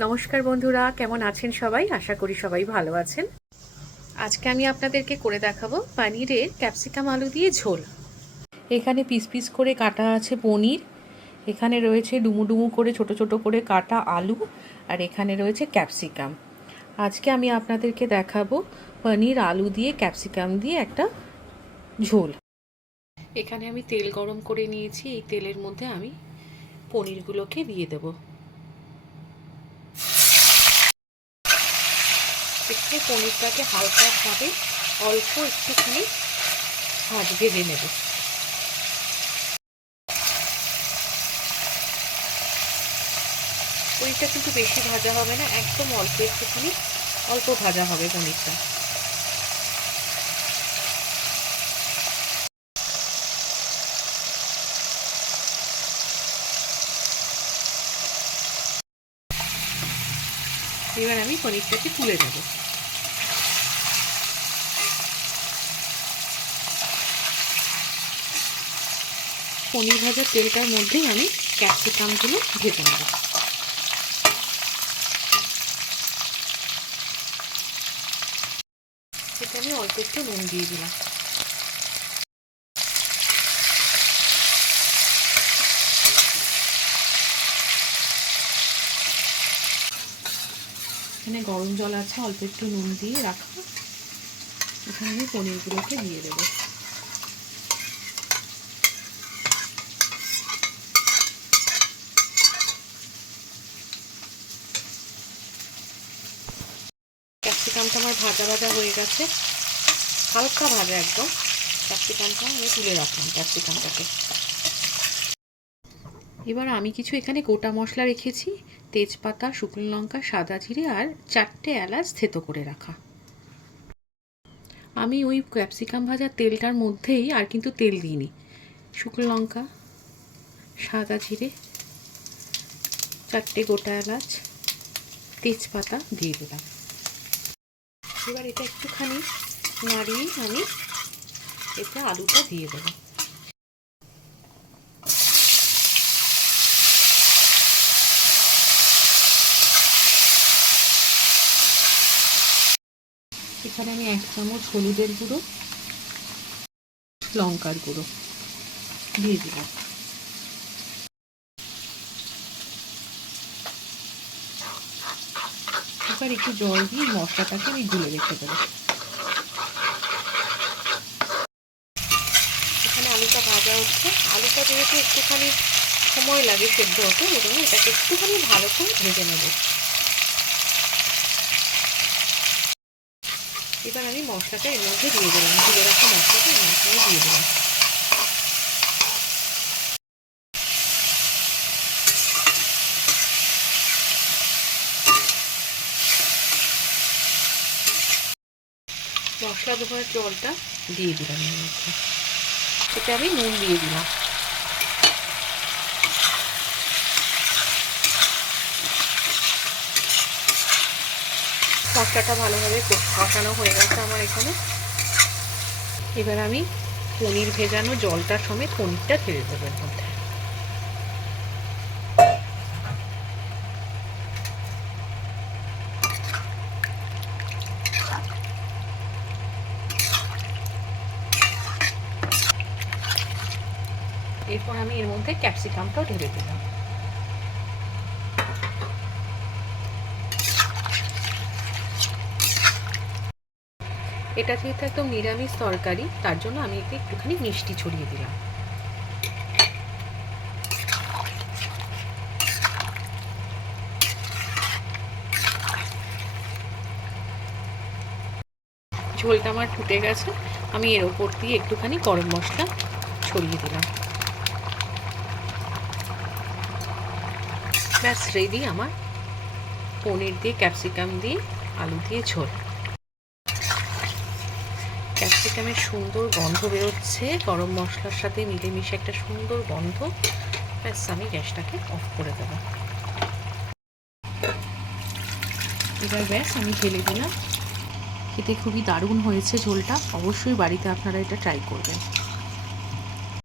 নমস্কার বন্ধুরা, কেমন আছেন সবাই? আশা করি সবাই ভালো আছেন। আজকে আমি আপনাদেরকে করে দেখাবো পনিরের ক্যাপসিকাম আলু দিয়ে ঝোল। এখানে পিস পিস করে কাটা আছে পনির, এখানে রয়েছে ডুমু ডুমু করে ছোট ছোট করে কাটা আলু, আর এখানে রয়েছে ক্যাপসিকাম। আজকে আমি আপনাদেরকে দেখাবো পনির আলু দিয়ে ক্যাপসিকাম দিয়ে একটা ঝোল। এখানে আমি তেল গরম করে নিয়েছি, এই তেলের মধ্যে আমি পনিরগুলোকে দিয়ে দেবো। একটু পনিরটাকে হালকাভাবে অল্প একটুখানি ভেজে নেব। পনিরটা কিন্তু বেশি ভাজা হবে না, একদম অল্প একটুখানি অল্প ভাজা হবে পনিরটা। এবার আমি পনিরটাকে তুলে নেব। পনির ভাজার তেলটার মধ্যেই আমি ক্যাপসিকামগুলো ভেজে নেব। এটা আমি অল্প একটু নুন দিয়ে দিলাম। এখানে গরম জল আছে, অল্প একটু নুন দিয়ে রাখা। এখানে আমি পনিরগুলোকে দিয়ে দেবো। ক্যাপসিকামটা আমার ভাজা ভাজা হয়ে গেছে, হালকা ভাজা একদম। ক্যাপসিকামটা আমি তুলে রাখলাম ক্যাপসিকামটাকে। এবার আমি কিছু এখানে গোটা মশলা রেখেছি, তেজপাতা, শুকনো লঙ্কা, সাদা জিরে আর 4টে এলাচ থেতো করে রাখা। আমি ওই ক্যাপসিকাম ভাজার তেলটার মধ্যেই, আর কিন্তু তেল দিইনি, শুকনো লঙ্কা, সাদা জিরে, 4টে গোটা এলাচ, তেজপাতা দিয়ে দিলাম। এবার এটা একটুখানি নাড়িয়ে আমি এতে আলুটা দিয়ে দেবো। এখানে আমি 1 চামচ হলুদের গুঁড়ো, লঙ্কার গুঁড়ো দিয়ে দিলাম। এবার একটু জল দিয়ে মশলাটাকে আমি গুলে রেখে দেবো। এখানে আলুটা ভাজা হচ্ছে। আলুটা যেহেতু একটুখানি সময় লাগে সেদ্ধ হতে, এই জন্য এটাকে একটুখানি ভালো করে ভেজে নেব। এবার আমি মশলাটা এর মধ্যে দিয়ে দিলাম, তুলে রাখা মশলাটা এর মধ্যে দিয়ে দিলাম। মশলা ধোয়ার জলটা দিয়ে দিলাম এর মধ্যে। সেটা আমি নুন দিয়ে দিলাম। মশলাটা ভালোভাবে কষানো হয়ে গেছে আমার এখানে। এবার আমি পনির ভেজানো জলটা সমেত পনিরটা ঢেলে দেবো এর মধ্যে। এরপর আমি এর মধ্যে ক্যাপসিকামটাও ঢেলে দিলাম। এটা যেহেতু একদম নিরামিষ তরকারি, তার জন্য আমি এতে একটুখানি মিষ্টি ছড়িয়ে দিলাম। ঝোলটা আমার ফুটে গেছে, আমি এর ওপর দিয়ে একটুখানি গরম মশলা ছড়িয়ে দিলাম। ব্যাস রেডি আমার পনির দিয়ে ক্যাপসিকাম দিয়ে আলু দিয়ে ঝোল। ক্যাপসিকামের সুন্দর গন্ধ বেরোচ্ছে, গরম মশলার সাথে মিলেমিশে একটা সুন্দর গন্ধ। ব্যাস আমি গ্যাসটাকে অফ করে দেবো। এবার ব্যাস আমি ঢেলে দিলাম। খেতে খুবই দারুণ হয়েছে ঝোলটা। অবশ্যই বাড়িতে আপনারা এটা ট্রাই করবেন।